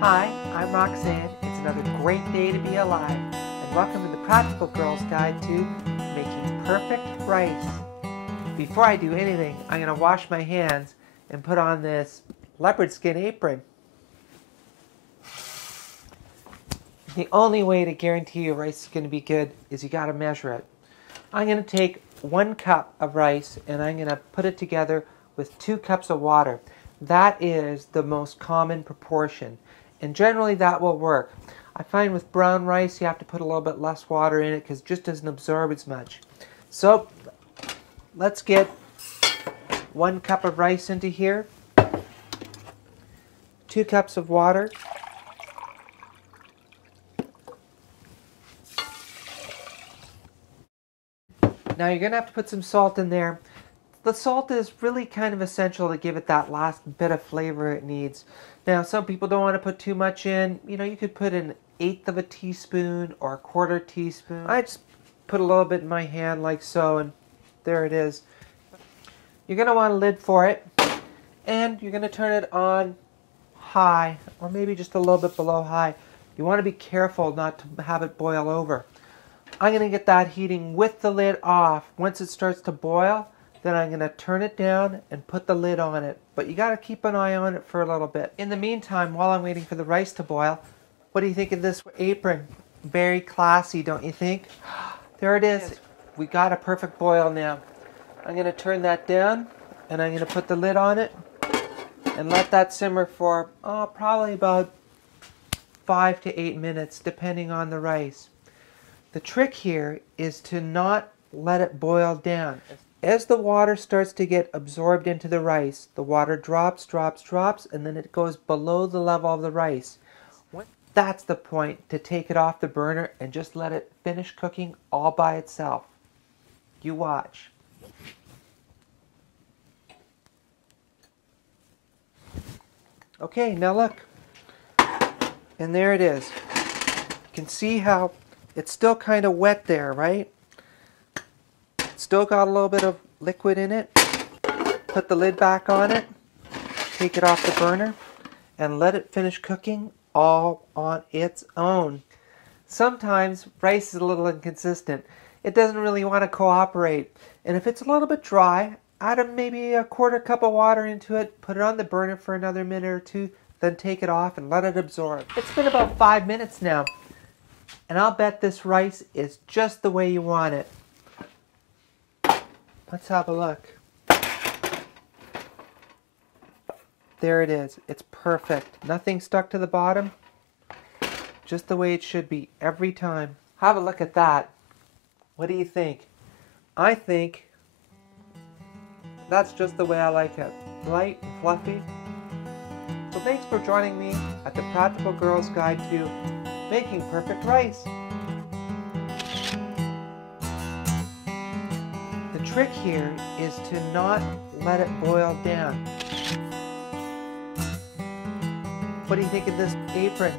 Hi, I'm Roxanne. It's another great day to be alive, and welcome to the Practical Girl's Guide to Making Perfect Rice. Before I do anything, I'm going to wash my hands and put on this leopard skin apron. The only way to guarantee your rice is going to be good is you got to measure it. I'm going to take 1 cup of rice and I'm going to put it together with 2 cups of water. That is the most common proportion, and generally that will work. I find with brown rice you have to put a little bit less water in it because it just doesn't absorb as much. So let's get 1 cup of rice into here, 2 cups of water, now you're going to have to put some salt in there. The salt is really kind of essential to give it that last bit of flavor it needs. Now, some people don't want to put too much in. You know, you could put 1/8 of a teaspoon or 1/4 teaspoon. I just put a little bit in my hand like so, and there it is. You're going to want a lid for it, and you're going to turn it on high, or maybe just a little bit below high. You want to be careful not to have it boil over. I'm going to get that heating with the lid off. Once it starts to boil, then I'm going to turn it down and put the lid on it. But you got to keep an eye on it for a little bit. In the meantime, while I'm waiting for the rice to boil, what do you think of this apron? Very classy, don't you think? There it is. We got a perfect boil now. I'm going to turn that down and I'm going to put the lid on it and let that simmer for probably about 5 to 8 minutes, depending on the rice. The trick here is to not let it boil down. As the water starts to get absorbed into the rice, the water drops, and then it goes below the level of the rice. That's the point to take it off the burner and just let it finish cooking all by itself. You watch. Okay, now look. And there it is. You can see how it's still kind of wet there, right? Still got a little bit of liquid in it. Put the lid back on it, take it off the burner, and let it finish cooking all on its own. Sometimes rice is a little inconsistent. It doesn't really want to cooperate. And if it's a little bit dry, add maybe a 1/4 cup of water into it, put it on the burner for another minute or two, then take it off and let it absorb. It's been about 5 minutes now, and I'll bet this rice is just the way you want it. Let's have a look. There it is. It's perfect. Nothing stuck to the bottom. Just the way it should be every time. Have a look at that. What do you think? I think that's just the way I like it. Light and fluffy. So thanks for joining me at the Practical Girl's Guide to Making Perfect Rice. The trick here is to not let it boil down. What do you think of this apron?